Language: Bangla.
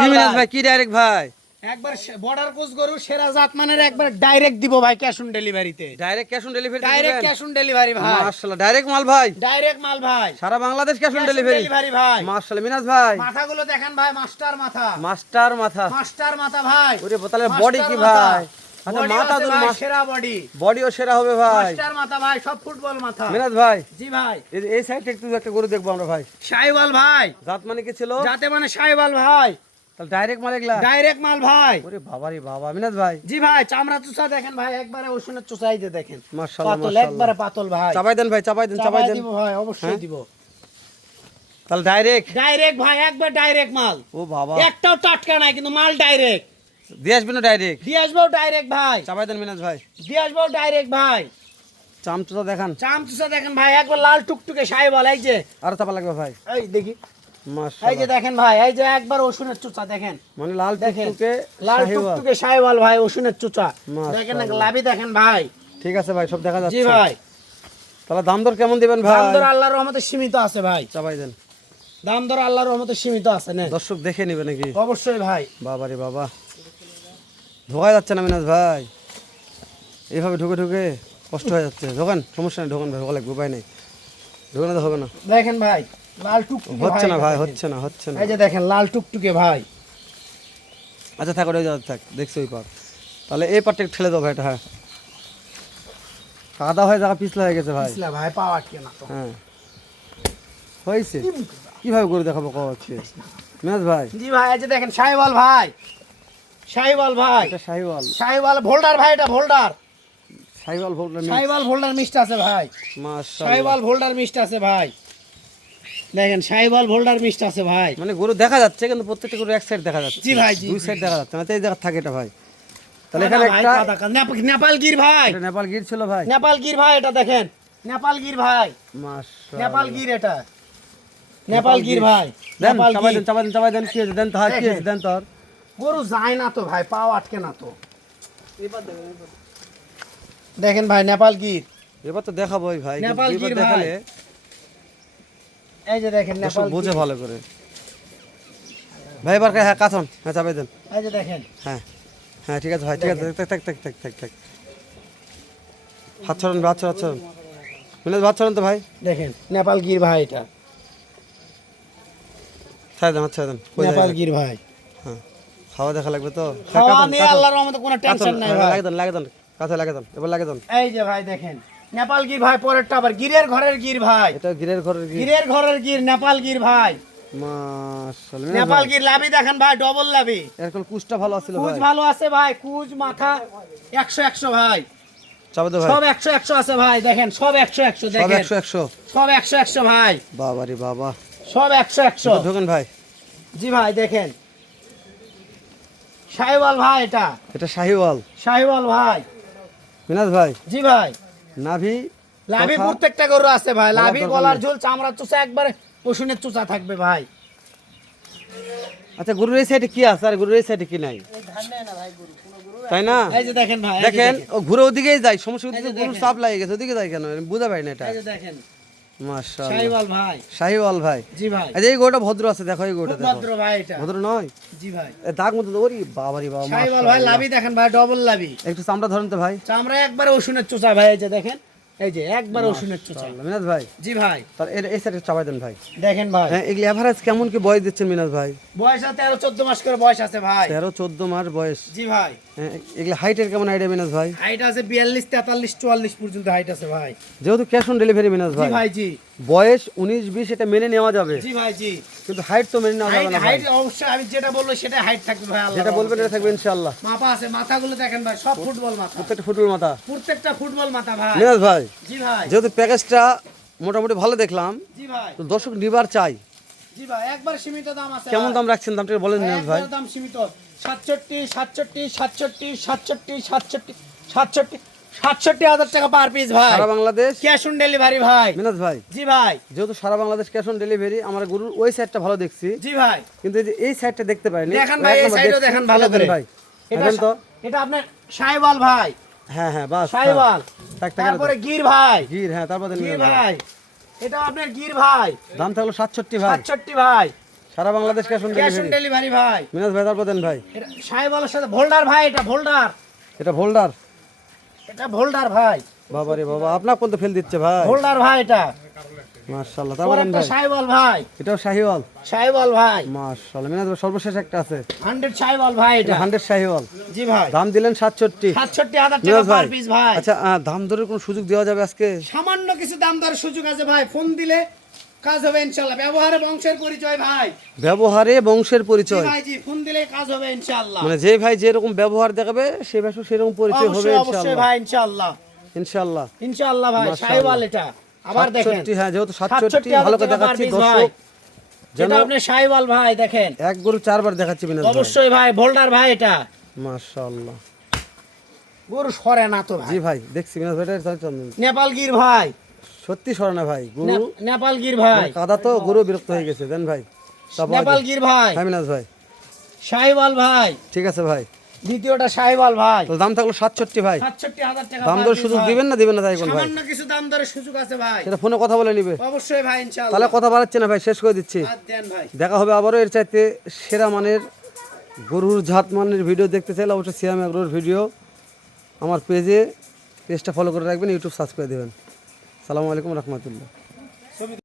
কি মিনাজ ভাই, কি ডাইরেক্ট ভাই? একবার বর্ডার কোচ গরু সেরা জাতমানের একবার ডাইরেক্ট দিব ভাই, ক্যাশ অন ডেলিভারিতে। Direct cash on delivery direct cash on delivery ভাই। মাশাআল্লাহ, ডাইরেক্ট মাল ভাই, ডাইরেক্ট মাল ভাই, সারা বাংলাদেশ ক্যাশ অন ডেলিভারি ভাই। মাশাআল্লাহ মিনাজ ভাই, মাথাগুলো দেখেন ভাই, মাস্টার মাথা, মাস্টার মাথা, মাস্টার মাথা ভাই। ওরে বোতলের বডি কি ভাই? আচ্ছা মাথা তো সেরা বডি, বডিও সেরা হবে ভাই। মাস্টার মাথা ভাই, সব ফুটবল মাথা। মিনাজ ভাই, জি ভাই, এই সাইডে একটু একটা গরু দেখবো আমরা ভাই। শাইওয়াল ভাই, জাত মানে কি ছিল? যাতে মানে শাইওয়াল ভাই, তাহলে ডাইরেক্ট মাল এগুলা? ডাইরেক্ট মাল ভাই। ওরে বাবারে বাবা মিনাজ ভাই। জি ভাই, চামড়া চুষা দেখেন ভাই, একবারে ওষুনের চুষাইতে দেখেন। মাশাআল্লাহ পাতল, একবারে পাতল ভাই। চাপাই দেন ভাই, চাপাই দেন, চাপাই দেন দিব ভাই, অবশ্যই দিব। তাহলে ডাইরেক্ট ডাইরেক্ট ভাই, একবার ডাইরেক্ট মাল। ও বাবা, একটাও টাটকা নাই, কিন্তু মাল ডাইরেক্ট দিয়ে আসবেন ডাইরেক্ট? দিয়ে আসবো ডাইরেক্ট ভাই, চাপাই দেন মিনাজ ভাই, দিয়ে আসবো ডাইরেক্ট ভাই। চামচুটা দেখান। চামচুষা দেখেন ভাই, একবার লাল টুকটুকে শাইওয়াল। এই যে আর চাপা লাগবে ভাই। এই দেখি, এই যে মাশাআল্লাহ, দেখেন ভাই, এই যে একবার ওষুনের চুচা দেখেন, মানে লাল দেখেন টুকটুকে লাল শাহিওয়াল। টুকটুকে শাইওয়াল ভাই, ওষুনের চুচা মাশাআল্লাহ। দেখেন না, লাভি দেখেন ভাই। ঠিক আছে ভাই, সব দেখা যাচ্ছে। জি ভাই, তাহলে দাম দর কেমন দিবেন ভাই? দাম দর আল্লাহর রহমতে সীমিত আছে ভাই, চাপাই দেন। দাম দর আল্লাহর রহমতে সীমিত আছে। না দর্শক দেখে নেবে নাকি? অবশ্যই ভাই। বাবারে বাবা, ঢোকা যাচ্ছে না মিনাজ ভাই, এইভাবে ঢুকে ঢুকে কষ্ট হয়ে যাচ্ছে। ঢোকান, সমস্যা নেই, ঢোকান ভাই, ভালো লাগবে, উপায় নেই, ঢোকানো তো হবে না। দেখেন ভাই, লাল টুকটুকে হচ্ছে না ভাই, দেখেন। হচ্ছে না, হচ্ছে না। এই যে দেখেন লাল টুকটুকে ভাই। আচ্ছা থাক, ওই যাওয়া থাক, দেখছি ওই পার। তাহলে এই পারটা একটু ঠেলে দাও ভাই, এটা হ্যাঁ, কাদা হয়ে জায়গা পিছলা হয়ে গেছে ভাই। ইসলা ভাই, পাওয়া আটকে না তো। হ্যাঁ হয়েছে, কিভাবে করে দেখাবো কচ্ছে মিনাজ ভাই? জি ভাই, এই যে দেখেন শাইওয়াল ভাই, শাইওয়াল ভাই, এটা শাহিওয়াল, শাইওয়াল ভোল্ডার ভাই, এটা ভোল্ডার, শাহিওয়াল ভোল্ডার। শাইওয়াল ভোল্ডার মিষ্ট আছে ভাই, মাশাআল্লাহ, শাইওয়াল ভোল্ডার মিষ্ট আছে ভাই। দেখেন শাইওয়াল ভোল্ডার মিষ্ট আছে ভাই। মানে গরু দেখা যাচ্ছে কিন্তু প্রত্যেকটা গরু এক সাইড দেখা যাচ্ছে। জি ভাই, জি দুই সাইড দেখা যাচ্ছে না, তো এই জায়গা থাকে এটা ভাই। তাহলে কাদা এখানে ভাই, একটা কাদা, কাদা। নেপাল গির ভাই, এটা নেপাল গির ছিল ভাই। নেপাল গির ভাই, এটা দেখেন নেপাল গির ভাই, মাশাআল্লাহ, নেপাল গির, এটা নেপাল গির ভাই, দেন নেপাল চাপাই গির। দেন, চাপাই দেন, চাপাই দেন, কি আছে দেন তো, হ্যাঁ কি আছে দেন তো। আর গরু যায় না তো ভাই, পাও আটকে না তো। দেখেন ভাই, নেপাল গির, এবার তো দেখাবো ওই ভাই, নেপাল কিন্তু গির এবার দেখালে ভাই। এই যে দেখেন দর্শক নেপাল বোঝে গির। ভালো করে ভাই। এবার হ্যাঁ কাথন, হ্যাঁ চাপাই দেন, এই যে দেখেন, হ্যাঁ হ্যাঁ ঠিক আছে ভাই, ঠিক আছে, থাক থাক থাক থাক থাক থাক। হাত ছড়ান, হাত ছড়ান, হাত ছড়ান মিনাজ, হাত ছড়ান তো ভাই। দেখেন নেপাল গির ভাই, এটা ছাড় দেন, হাত ছাড় দেন, কই নেপাল যায়? গির ভাই। হ্যাঁ খাওয়া দেখা লাগবে তো। হ্যাঁ, খাওয়া কাঁথন, নিয়ে কাঁথন, আল্লাহর রহমতে কোনো টেনশন কাঁথন, নাই হ্যাঁ, ভাই। লাগে দেন, লাগে দেন, কাঁথে লাগে দেন, এবার লাগে দেন। এই যে ভাই দেখেন নেপাল গির ভাই, পরেরটা আবার গিরের ঘরের গির ভাই, এটা গিরের ঘরের গির। গিরের ঘরের গির, নেপাল গির ভাই, মাশাআল্লাহ মিনাজ নেপাল ভাই, গির। লাভি দেখেন ভাই, ডবল লাভি, এরকম কুচটা ভালো আছিল কুজ ভাই। ভালো আছে ভাই, কুজ মাথা 100 ভাই, চাপে দে ভাই, সব 100 আছে ভাই। দেখেন সব 100 সব দেখেন, 100 100। সব 100 ভাই, বাবা রে বাবা, সব 100 ঢোকেন ভাই। জি ভাই দেখেন শাহিওয়াল ভাই, এটা এটা শাহিওয়াল শাহিওয়াল ভাই। মিনাজ ভাই, জি ভাই, নাভি লাভি কথা- প্রত্যেকটা গরু আছে ভাই, বলার লাভি দরকার গলার নেই। ঝোল, চামড়া চুষা একবারে রসুনের চুষা থাকবে ভাই। আচ্ছা গরুর এই সাইডে কি আছে আর গরুর এই সাইডে কি নাই, তাই না? এই যে দেখেন ভাই, এই যে দেখেন ও ঘুরে ওদিকেই যায়, সমস্যা এই যে হচ্ছে গরুর দেখেন। চাপ লাগে গেছে, ওদিকে যায় কেন আমি বুঝা পাই না এটা। এই যে দেখেন মাশাআল্লাহ, শাহিওয়াল ভাই। শাহিওয়াল ভাই। জি ভাই, আচ্ছা এই গরুটা ভদ্র আছে, দেখো এই গরুটা খুব দেখো, ভদ্র ভাই এটা। ভদ্র নয়? জি ভাই, এ দাগ মতো ওরি বাবারি বাবা, শাহিওয়াল ভাই, লাভি দেখেন ভাই, ডবল লাভি, একটু চামড়া ধরেন তো ভাই। চামড়া একবারে রসুনের চুষা ভাই। এই যে দেখেন, এই যে একবার রসুনের চুষা। মিনাজ ভাই, জি ভাই, তার এই সাইডে চাপাই দেন ভাই। দেখেন ভাই, হ্যাঁ এগুলি এভারেজ কেমন কি বয়স দিচ্ছেন মিনাজ ভাই? বয়স আছে 13-14 মাস করে বয়স আছে ভাই। 13-14 মাস বয়স। জি ভাই, হ্যাঁ এগুলি হাইটের কেমন আইডিয়া মিনাজ ভাই? হাইট আছে 42, 43, 44 পর্যন্ত হাইট আছে ভাই। যেহেতু ক্যাশ অন ডেলিভারি মিনাজ জি ভাই, ভাই, জি বয়স 19-20 এটা মেনে নেওয়া যাবে, জি ভাই, জি কিন্তু হাইট তো মেনে নেওয়া যাবে হাইট না ভাই। হাইট অবশ্যই আমি যেটা বলবো সেটা হাইট থাকবে ভাই। আল্লাহ যেটা বলবেন এটা থাকবে ইনশাআল্লাহ। মাপা আছে, মাথাগুলো দেখেন ভাই, সব ফুটবল মাথা, প্রত্যেকটা ফুটবল মাথা। প্রত্যেকটা ফুটবল মাথা ভাই। মিনাজ ভাই, জি ভাই, যেহেতু প্যাকেজটা মোটামুটি ভালো দেখলাম, জি ভাই, তো দর্শক নিবার চাই, জি ভাই, একবার সীমিত দাম আছে। কেমন ভাই। দাম রাখছেন দামটা বলেন মিনাজ ভাই। একবার দাম সীমিত 67, 67, 67, 67, 67, 67, 67,000 টাকা পার পিস ভাই। সারা বাংলাদেশ ক্যাশ অন ডেলিভারি ভাই। মিনাজ ভাই, জি ভাই, যেহেতু সারা বাংলাদেশ ক্যাশ অন ডেলিভারি, আমার গরুর ওই সাইডটা ভালো দেখছি, জি ভাই, কিন্তু এই যে এই সাইডটা দেখতে পাইনি। দেখেন ভাই, এই সাইডও দেখেন ভালো করে ভাই, এটা দেখেন তো। এটা আপনার শাহিওয়াল ভাই, হ্যাঁ হ্যাঁ বাস, শাহিওয়াল। থাক থাক, তারপরে গির ভাই, গির, হ্যাঁ তারপর দেন গির মিনাজ ভাই। ভাই, এটা আপনার গির ভাই, দাম থাকলো 67 ভাই, 67 ভাই, সারা Bangladesh cash on cash on delivery. Delivery ভাই। মিনাজ ভাই তারপর দেন ভাই। এটা সাহেবালের সাথে ভোল্ডার ভাই, এটা ভোল্ডার, এটা ভোল্ডার, এটা ভোল্ডার ভাই, বাবা রে বাবা, আপনার কোনটা ফেল দিচ্ছে ভাই, ভোল্ডার ভাই এটা। মাশাআল্লাহ। তারপর দেন পরেরটা ভাই, সাহেবাল ভাই, এটাও শাহিওয়াল, সাহেবাল ভাই, মাশাআল্লাহ। মিনাজ ভাই সর্বশেষ একটা আছে, 100 সাহেবাল ভাই এটা এটা। 100 শাহিওয়াল, জি ভাই, দাম দিলেন 67। 67,000 টাকা মিনাজ ভাই পার পিস ভাই। আচ্ছা দাম দরের কোনো সুযোগ দেওয়া যাবে আজকে? সামান্য কিছু দাম দরের সুযোগ আছে ভাই, ফোন দিলে কাজ হবে ইনশাআল্লাহ। ব্যবহারে বংশের পরিচয় ভাই। ব্যবহারে বংশের জি পরিচয়, ভাই জি, ফোন দিলে কাজ হবে ইনশাআল্লাহ। মানে যে ভাই যেরকম ব্যবহার দেখাবে সে ভাই সেরকম পরিচয় হবে অবশ্যই অবশ্যই ইনশাআল্লাহ, ভাই ইনশাআল্লাহ, ইনশাআল্লাহ। ইনশাআল্লাহ ভাই। মাশাআল্লাহ। সাহেবাল এটা আবার দেখেন 67, হ্যাঁ যেহেতু 67 67,000 ভালো করে টাকা দেখাচ্ছি per piece ভাই। দর্শক, যেন যেটা আপনি সাহেবাল ভাই দেখেন, এক গরু 4 বার দেখাচ্ছি মিনাজ ভাই, অবশ্যই ভাই ভোল্ডার ভাই এটা। মাশাআল্লাহ। গরু সরে না তো ভাই। জি ভাই দেখছি মিনাজ ভাই, নেপাল গির ভাই, সত্যি সরে না ভাই গরু, নেপাল গির ভাই, মানে কাদা তো গরু বিরক্ত হয়ে গেছে। দেন ভাই তারপর নেপাল গির ভাই, হ্যাঁ মিনাজ ভাই, সাহেবাল ভাই, ঠিক আছে ভাই। দ্বিতীয়টা সাহেবাল ভাই। তো দাম থাকলো 67 ভাই, 67,000 টাকা দাম per দর piece সুযোগ ভাই। দিবেন না দিবেন না তাই কোন ভাই? সামান্য কিছু দাম দরের সুযোগ আছে ভাই, সেটা ফোনে কথা বলে নিবে। অবশ্যই ভাই ইনশাআল্লাহ। তাহলে কথা বাড়াচ্ছে না ভাই, শেষ করে দিচ্ছি। আর দেন ভাই। দেখা হবে আবারও এর চাইতে সেরা মানের গরুর জাত মানের ভিডিও দেখতে চাইলে অবশ্যই সিয়াম এগ্রোর ভিডিও আমার পেজটা ফলো করে রাখবেন, ইউটিউব সার্চ করে দেবেন। সালামু আলাইকুম রহমতুল্লাহ।